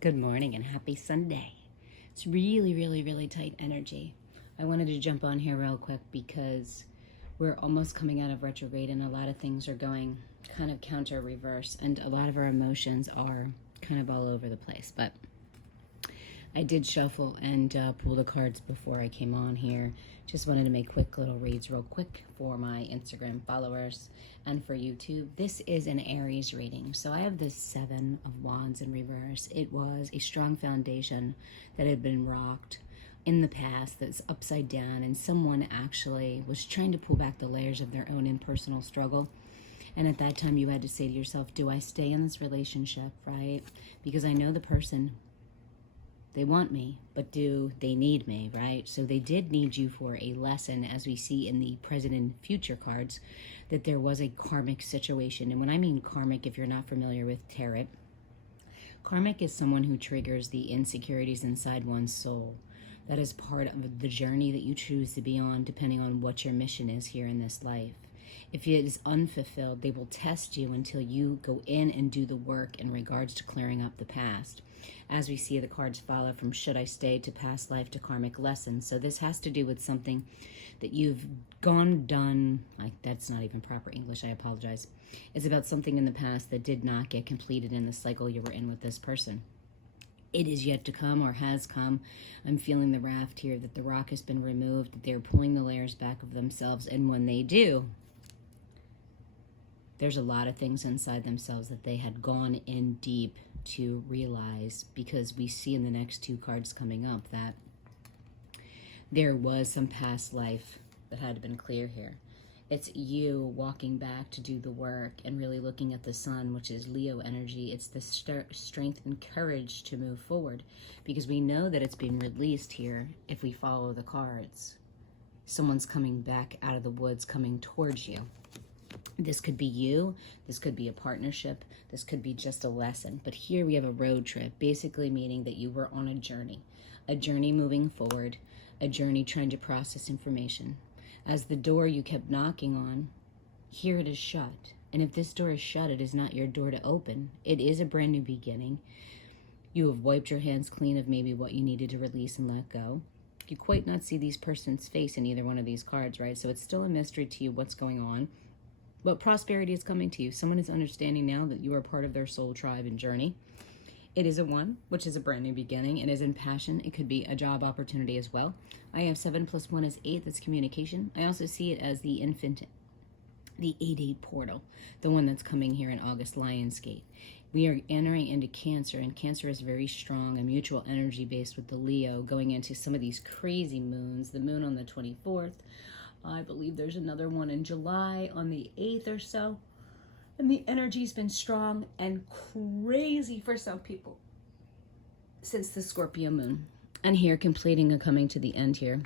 Good morning and happy Sunday. It's really tight energy. I wanted to jump on here real quick because we're almost coming out of retrograde and a lot of things are going kind of counter reverse and a lot of our emotions are kind of all over the place. But I did shuffle and pull the cards before I came on here. Just wanted to make quick little reads real quick for my Instagram followers and for YouTube. This is an Aries reading. So I have the Seven of Wands in reverse. It was a strong foundation that had been rocked in the past that's upside down, and someone actually was trying to pull back the layers of their own impersonal struggle. And at that time you had to say to yourself, do I stay in this relationship, right? Because I know the person, they want me, but do they need me, right? So they did need you for a lesson, as we see in the present and future cards, that there was a karmic situation. And when I mean karmic, if you're not familiar with tarot, karmic is someone who triggers the insecurities inside one's soul. That is part of the journey that you choose to be on, depending on what your mission is here in this life. If it is unfulfilled, they will test you until you go in and do the work in regards to clearing up the past. As we see, the cards follow from should I stay to past life to karmic lessons. So this has to do with something that you've done, that's not even proper English, I apologize. It's about something in the past that did not get completed in the cycle you were in with this person. It is yet to come, or has come. I'm feeling the raft here, that the rock has been removed, that they're pulling the layers back of themselves, and when they do, there's a lot of things inside themselves that they had gone in deep to realize, because we see in the next two cards coming up that there was some past life that had been clear here. It's you walking back to do the work and really looking at the sun, which is Leo energy. It's the strength and courage to move forward, because we know that it's being released here if we follow the cards. Someone's coming back out of the woods, coming towards you. This could be you, this could be a partnership, this could be just a lesson. But here we have a road trip, basically meaning that you were on a journey moving forward, a journey trying to process information. As the door you kept knocking on, here it is shut. And if this door is shut, it is not your door to open. It is a brand new beginning. You have wiped your hands clean of maybe what you needed to release and let go. You quite not see these person's face in either one of these cards, right? So it's still a mystery to you what's going on. But prosperity is coming to you. Someone is understanding now that you are part of their soul tribe and journey. It is a 1, which is a brand new beginning. It is in passion. It could be a job opportunity as well. I have 7 plus 1 is 8. That's communication. I also see it as the infant, the 8-8 portal, the one that's coming here in August, Lionsgate. We are entering into Cancer, and Cancer is very strong, a mutual energy based with the Leo, going into some of these crazy moons. The moon on the 24th. I believe there's another one in July on the 8th or so. And the energy's been strong and crazy for some people since the Scorpio moon. And here, completing and coming to the end here,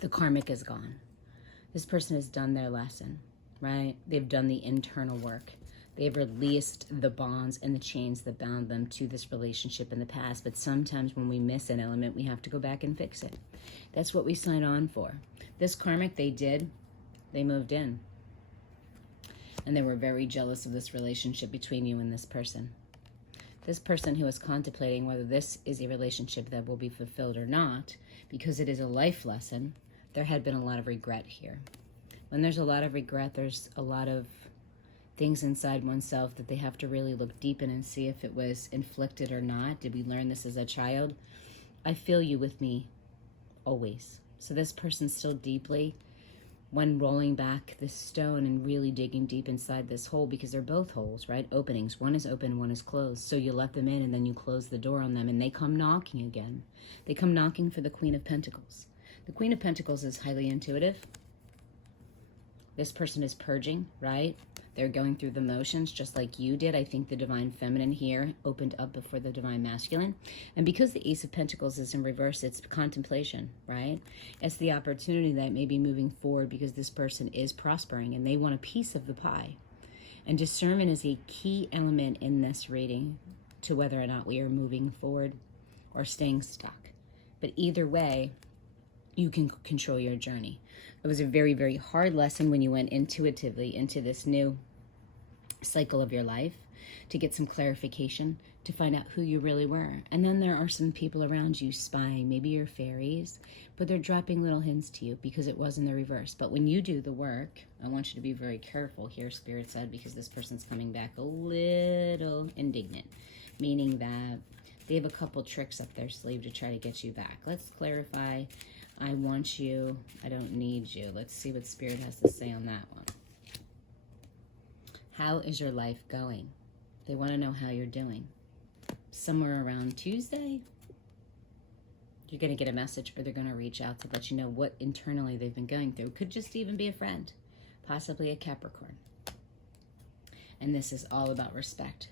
the karmic is gone. This person has done their lesson, right? They've done the internal work. They've released the bonds and the chains that bound them to this relationship in the past. But sometimes when we miss an element, we have to go back and fix it. That's what we sign on for. This karmic, they moved in. And they were very jealous of this relationship between you and this person. This person who is contemplating whether this is a relationship that will be fulfilled or not, because it is a life lesson, there had been a lot of regret here. When there's a lot of regret, there's a lot of things inside oneself that they have to really look deep in and see if it was inflicted or not. Did we learn this as a child? I feel you with me always. So this person's still deeply, when rolling back this stone and really digging deep inside this hole, because they're both holes, right? Openings. One is open, one is closed. So you let them in and then you close the door on them and they come knocking again. They come knocking for the Queen of Pentacles. The Queen of Pentacles is highly intuitive. This person is purging, right? They're going through the motions just like you did. I think the Divine Feminine here opened up before the Divine Masculine. And because the Ace of Pentacles is in reverse, it's contemplation, right? It's the opportunity that may be moving forward because this person is prospering and they want a piece of the pie. And discernment is a key element in this reading to whether or not we are moving forward or staying stuck. But either way, you can control your journey. It was a very hard lesson when you went intuitively into this new cycle of your life. to get some clarification, to find out who you really were. And then there are some people around you spying, maybe your fairies, but they're dropping little hints to you because it was in the reverse. But when you do the work, I want you to be very careful here, Spirit said, because this person's coming back a little indignant, meaning that they have a couple tricks up their sleeve to try to get you back. Let's clarify. I want you, I don't need you. Let's see what Spirit has to say on that one. How is your life going? They want to know how you're doing. Somewhere around Tuesday, you're going to get a message, or they're going to reach out to let you know what internally they've been going through. Could just even be a friend, possibly a Capricorn. And this is all about respect.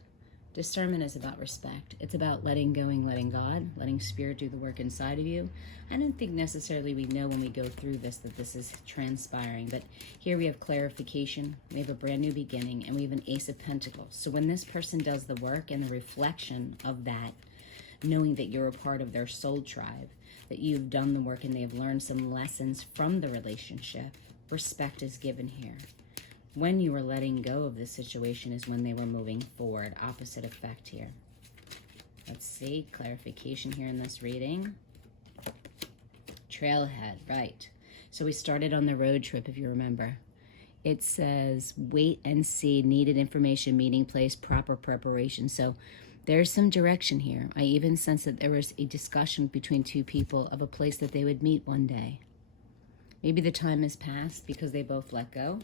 Discernment is about respect. It's about letting go and letting God, letting Spirit do the work inside of you. I don't think necessarily we know when we go through this that this is transpiring, but here we have clarification, we have a brand new beginning, and we have an Ace of Pentacles. So when this person does the work and the reflection of that, knowing that you're a part of their soul tribe, that you've done the work and they have learned some lessons from the relationship, respect is given here. When you were letting go of this situation is when they were moving forward. Opposite effect here. Let's see. Clarification here in this reading. Trailhead. Right. So we started on the road trip, if you remember. It says, wait and see. Needed information, meeting place, proper preparation. So there's some direction here. I even sense that there was a discussion between two people of a place that they would meet one day. Maybe the time has passed because they both let go.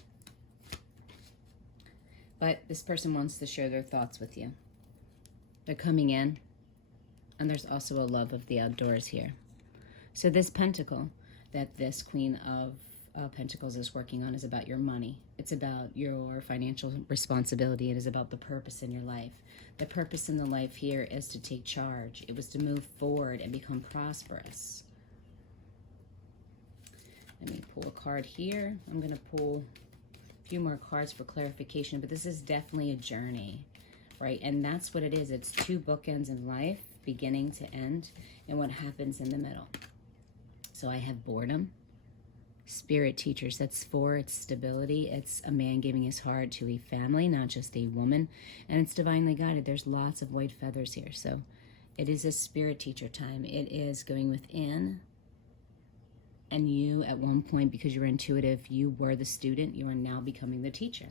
But this person wants to share their thoughts with you. They're coming in, and there's also a love of the outdoors here. So this pentacle that this Queen of Pentacles is working on is about your money. It's about your financial responsibility. It is about the purpose in your life. The purpose in the life here is to take charge. It was to move forward and become prosperous. Let me pull a card here. I'm going to pull few more cards for clarification, but this is definitely a journey, right? And that's what it is. It's two bookends in life, beginning to end, and what happens in the middle. So I have boredom, Spirit teachers. That's 4. It's stability. It's a man giving his heart to a family, not just a woman, and it's divinely guided. There's lots of white feathers here. So it is a Spirit teacher time. It is going within. And you, at one point, because you're intuitive, you were the student, you are now becoming the teacher.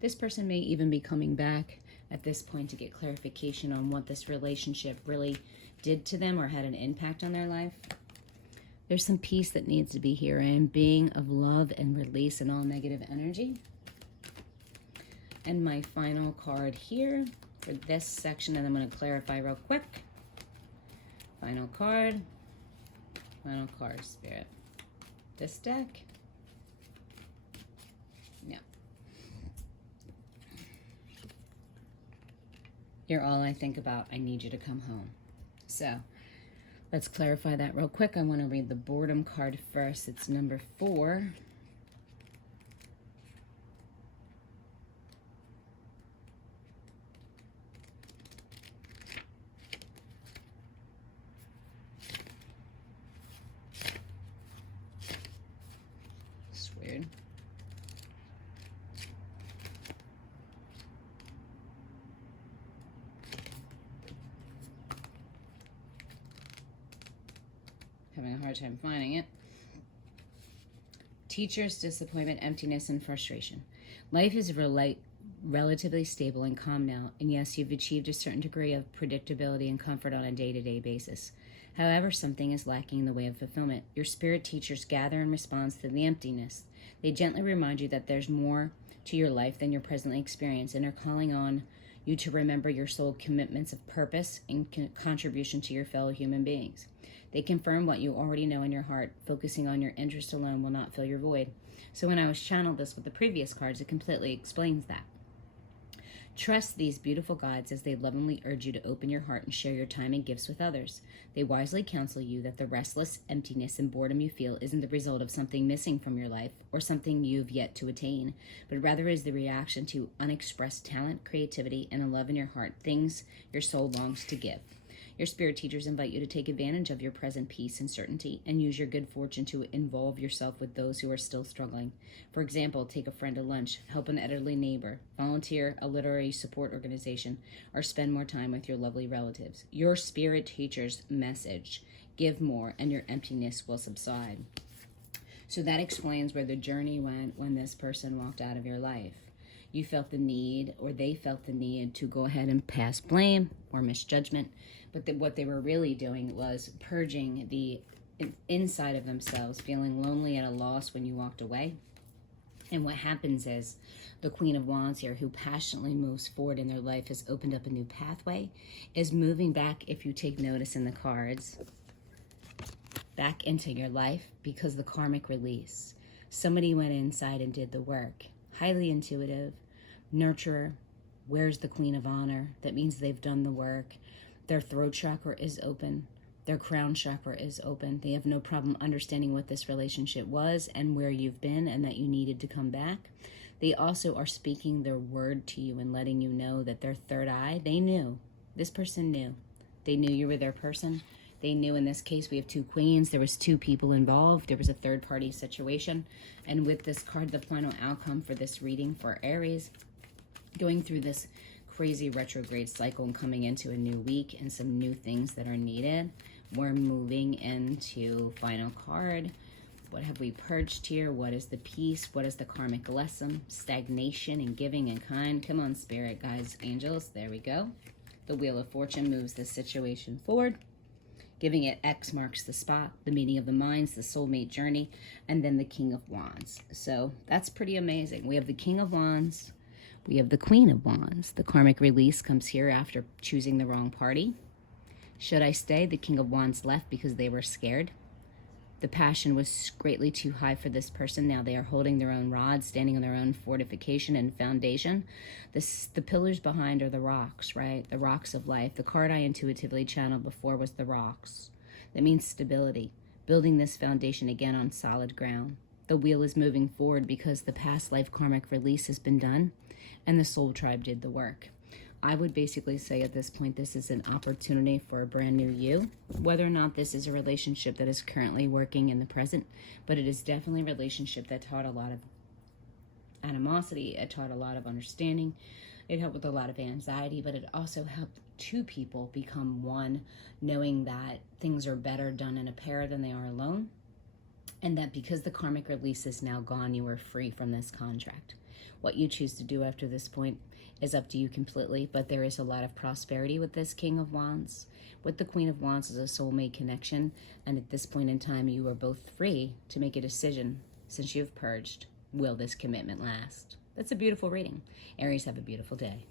This person may even be coming back at this point to get clarification on what this relationship really did to them or had an impact on their life. There's some peace that needs to be here, and being of love and release and all negative energy. And my final card here for this section, and I'm going to clarify real quick. Final card, Spirit. This deck? No. You're all I think about. I need you to come home. So let's clarify that real quick. I want to read the boredom card first. It's number 4. Weird. Having a hard time finding it. Teachers, disappointment, emptiness, and frustration. Life is relatively stable and calm now, and yes, you've achieved a certain degree of predictability and comfort on a day-to-day basis. However, something is lacking in the way of fulfillment. Your spirit teachers gather in response to the emptiness. They gently remind you that there's more to your life than you're presently experiencing, and are calling on you to remember your soul commitments of purpose and contribution to your fellow human beings. They confirm what you already know in your heart. Focusing on your interest alone will not fill your void. So when I was channeled this with the previous cards, it completely explains that. Trust these beautiful guides as they lovingly urge you to open your heart and share your time and gifts with others. They wisely counsel you that the restless emptiness and boredom you feel isn't the result of something missing from your life or something you've yet to attain, but rather is the reaction to unexpressed talent, creativity, and a love in your heart, things your soul longs to give. Your spirit teachers invite you to take advantage of your present peace and certainty and use your good fortune to involve yourself with those who are still struggling. For example, take a friend to lunch, help an elderly neighbor, volunteer a literary support organization, or spend more time with your lovely relatives. Your spirit teacher's message: give more and your emptiness will subside. So that explains where the journey went when this person walked out of your life. You felt the need, or they felt the need, to go ahead and pass blame or misjudgment. But what they were really doing was purging the inside of themselves, feeling lonely at a loss when you walked away. And what happens is the Queen of Wands here, who passionately moves forward in their life, has opened up a new pathway, is moving back, if you take notice in the cards, back into your life because the karmic release. Somebody went inside and did the work. Highly intuitive, nurturer, wears the Queen of Honor. That means they've done the work. Their throat chakra is open. Their crown chakra is open. They have no problem understanding what this relationship was and where you've been and that you needed to come back. They also are speaking their word to you and letting you know that their third eye, they knew. This person knew. They knew you were their person. They knew. In this case, we have two queens. There was two people involved. There was a third party situation. And with this card, the final outcome for this reading for Aries, going through this crazy retrograde cycle and coming into a new week and some new things that are needed, we're moving into final card. What have we purged here? What is the peace? What is the karmic lesson? Stagnation and giving and kind. Come on, spirit, guides, angels. There we go. The Wheel of Fortune moves this situation forward, giving it X marks the spot, the meeting of the minds, the soulmate journey, and then the King of Wands. So that's pretty amazing. We have the King of Wands. We have the Queen of Wands. The karmic release comes here after choosing the wrong party. Should I stay? The King of Wands left because they were scared. The passion was greatly too high for this person. Now they are holding their own rod, standing on their own fortification and foundation. The pillars behind are the rocks, right? The rocks of life. The card I intuitively channeled before was the rocks. That means stability, building this foundation again on solid ground. The wheel is moving forward because the past life karmic release has been done and the soul tribe did the work. I would basically say at this point, this is an opportunity for a brand new you. Whether or not this is a relationship that is currently working in the present, but it is definitely a relationship that taught a lot of animosity. It taught a lot of understanding. It helped with a lot of anxiety, but it also helped two people become one, knowing that things are better done in a pair than they are alone. And that because the karmic release is now gone, you are free from this contract. What you choose to do after this point is up to you completely, but there is a lot of prosperity with this King of Wands. With the Queen of Wands is a soulmate connection, and at this point in time, you are both free to make a decision. Since you've purged, will this commitment last? That's a beautiful reading. Aries, have a beautiful day.